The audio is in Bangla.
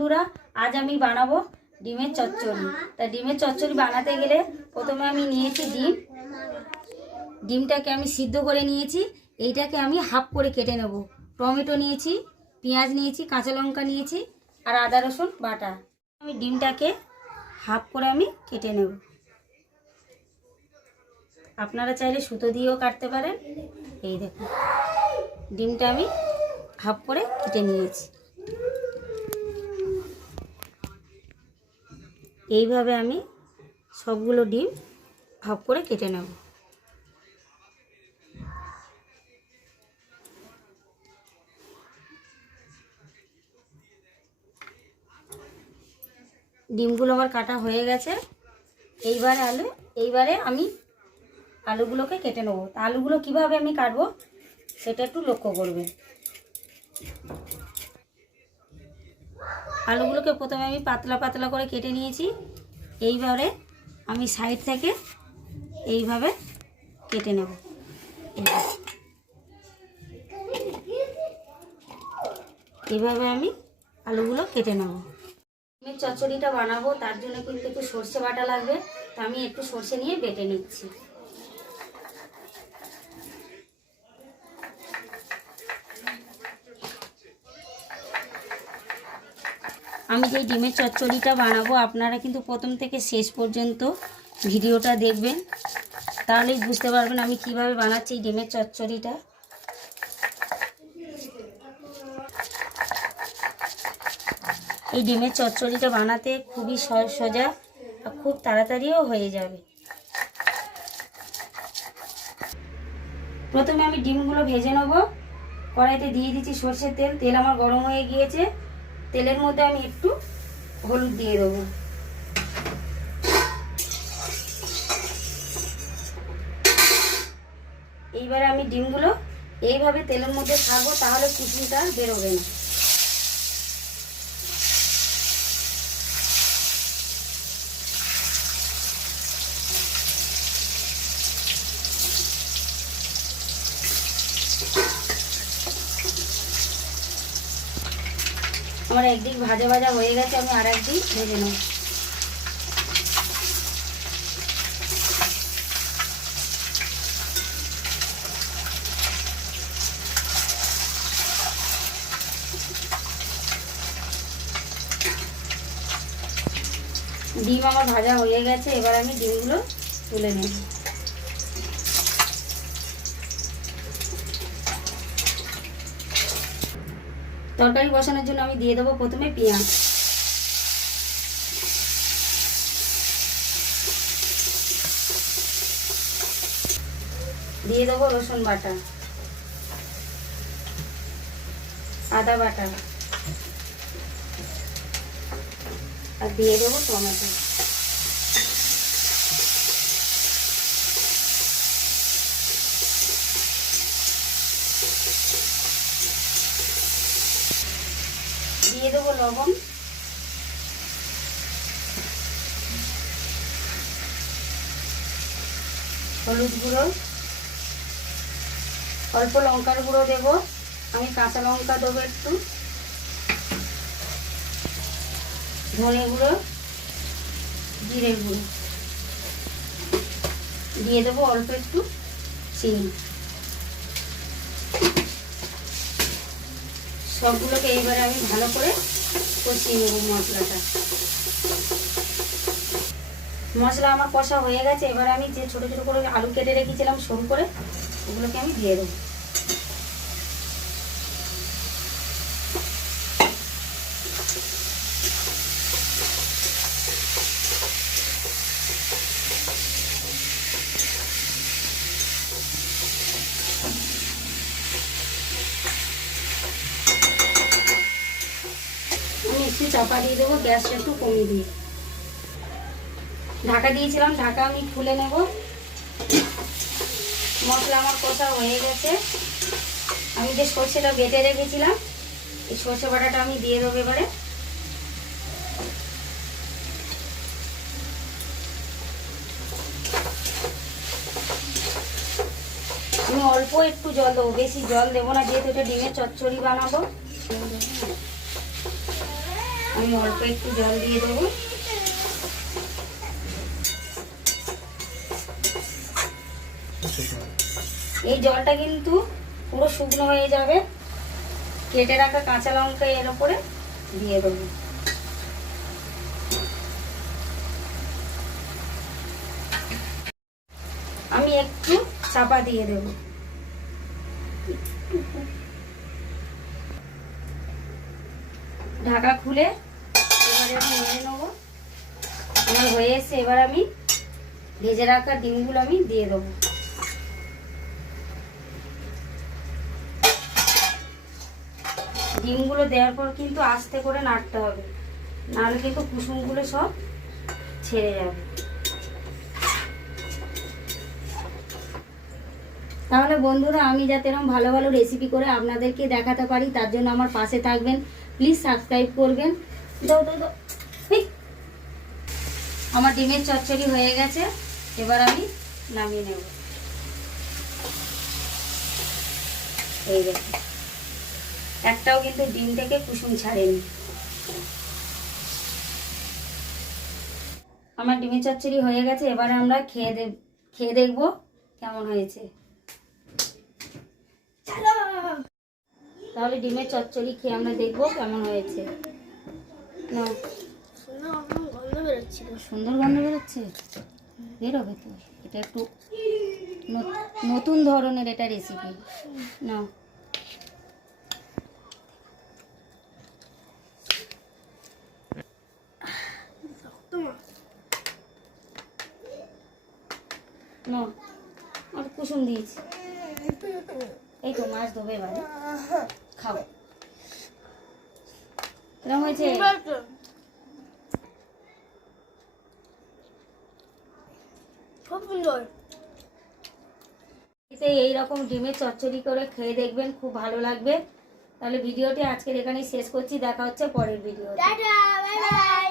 বন্ধুরা, আজ আমি বানাবো ডিমের চচ্চড়ি। তা ডিমের চচ্চড়ি বানাতে গেলে প্রথমে আমি নিয়েছি ডিম। ডিমটাকে আমি সিদ্ধ করে নিয়েছি। এইটাকে আমি হাফ করে কেটে নেব। টমেটো নিয়েছি, পেঁয়াজ নিয়েছি, কাঁচা লঙ্কা নিয়েছি আর আদা, রসুন, বাটা। আমি ডিমটাকে হাফ করে আমি কেটে নেব। আপনারা চাইলে সুতো দিয়েও কাটতে পারেন। এই দেখুন, ডিমটা আমি হাফ করে কেটে নিয়েছি। এইভাবে আমি সবগুলো ডিম হাফ করে কেটে নেব। ডিমগুলো আমার কাটা হয়ে গেছে। এইবারে আলু, এইবারে আমি আলুগুলোকে কেটে নেব। তা আলুগুলো কীভাবে আমি কাটবো সেটা একটু লক্ষ্য করবে। আলুগুলোকে প্রথমে আমি পাতলা পাতলা করে কেটে নিয়েছি। এইবারে আমি সাইড থেকে এইভাবে কেটে নেব। এইভাবে। আমি আলুগুলো কেটে নেব। আমি চচ্চড়িটা বানাবো, তার জন্য কিন্তু একটু সর্ষে বাটা লাগবে, তো আমি একটু সর্ষে নিয়ে বেটে নিচ্ছি। আমি যে ডিমের চচ্চড়িটা বানাবো, আপনারা কিন্তু প্রথম থেকে শেষ পর্যন্ত ভিডিওটা দেখবেন। তাহলেই বুঝতে পারবেন আমি কীভাবে বানাচ্ছি এই ডিমের চচ্চড়িটা। এই ডিমের চচ্চড়িটা বানাতে খুবই সোজা আর খুব তাড়াতাড়িও হয়ে যাবে। প্রথমে আমি ডিমগুলো ভেজে নেব। কড়াইতে দিয়ে দিচ্ছি সর্ষের তেল। তেল আমার গরম হয়ে গিয়েছে। তেলের মধ্যে আমি একটু হলুদ দিয়ে দেবো। এইবারে আমি ডিমগুলো এইভাবে তেলের মধ্যে থাকব তাহলে কুচিটা বেরোবে না। আমার একদিক ভাজা ভাজা হয়ে গেছে, আমি আর একদিক ভেজে নেব। ডিম আমার ভাজা হয়ে গেছে, এবার আমি ডিমগুলো তুলে নেব। তরকারি বসানোর জন্য আমি দিয়ে দেবো প্রথমে পেঁয়াজ। দিয়ে দেবো রসুন বাটা। আদা বাটা। আর দিয়ে দেবো টমেটো। দিয়ে দেবো লবণ। হলুদ গুঁড়ো। অল্প লঙ্কার গুঁড়ো দেব। আমি কাঁচা লঙ্কা দেবো একটু। ধনে গুঁড়ো, জিরে গুঁড়ো। দিয়ে দেবো অল্প একটু চিনি। সবগুলোকে এইবারে আমি ভালো করে কষিয়ে নেব মশলাটা। মশলা আমার কষা হয়ে গেছে, এবার আমি যে ছোট ছোট করে আলু কেটে রেখেছিলাম সরু করে, ওগুলোকে আমি দিয়ে দেবো আমি একটু চাপা দিয়ে দেবো, গ্যাসটা একটু কমিয়ে দিয়ে। ঢাকা দিয়েছিলাম, ঢাকা আমি খুলে নেব। মশলা আমার কষা হয়ে গেছে। আমি যে সর্ষেটা বেটে রেখেছিলাম, এই সর্ষে বাটাটা আমি দিয়ে দেবো এবারে। আমি অল্প একটু জল দেবো, বেশি জল দেবো না, যেহেতু এটা ডিমের চচ্চড়ি বানাবো। আমি অল্প একটু জল দিয়ে দেবো। এই জলটা কিন্তু পুরো শুকনো হয়ে যাবে। কেটে রাখা কাঁচা লঙ্কা এর ওপরে দিয়ে দেবো। আমি একটু চাপা দিয়ে দেব। ঢাকা খুলে আমার হয়ে এসে এবার আমি ভেজে রাখা ডিমগুলো আমি দিয়ে দেবো। ডিমগুলো দেওয়ার পর কিন্তু আস্তে করে নাড়তে হবে। নাহলে কিন্তু কুসুমগুলো সব ছেড়ে যাবে। তাহলে বন্ধুরা, আমি যাতে এরকম ভালো ভালো রেসিপি করে আপনাদেরকে দেখাতে পারি, তার জন্য আমার পাশে থাকবেন। প্লিজ সাবস্ক্রাইব করবেন। দাও দাও দাও। আমার ডিমের চচ্চড়ি হয়ে গেছে এবার আমি নামিয়ে নেব। এই দেখুন একটাও কিন্তু ডিম থেকে কুসুম ছাড়েনি। আমার ডিমের চচ্চড়ি হয়ে গেছে এবার আমরা খেয়ে দেব খেয়ে দেখব কেমন হয়েছে। তাহলে ডিমের চচ্চড়ি খেয়ে আমরা দেখব কেমন হয়েছে। নাও। সুন্দর গন্ধ বেরোচ্ছে? বেরোবে তো। এটা একটু ন- নতুন ধরনের এটা রেসিপি না। নাও আর কুসুম দিয়েছি। এই তো মাছ ধোবে এবারে। খাও। কেরম হয়েছে? খুব সুন্দর। এইরকম ডিমের চচ্চড়ি করে খেয়ে দেখবেন খুব ভালো লাগবে। তাহলে ভিডিওটি আজকের এখানেই শেষ করছি দেখা হচ্ছে পরের ভিডিও বাই বাই।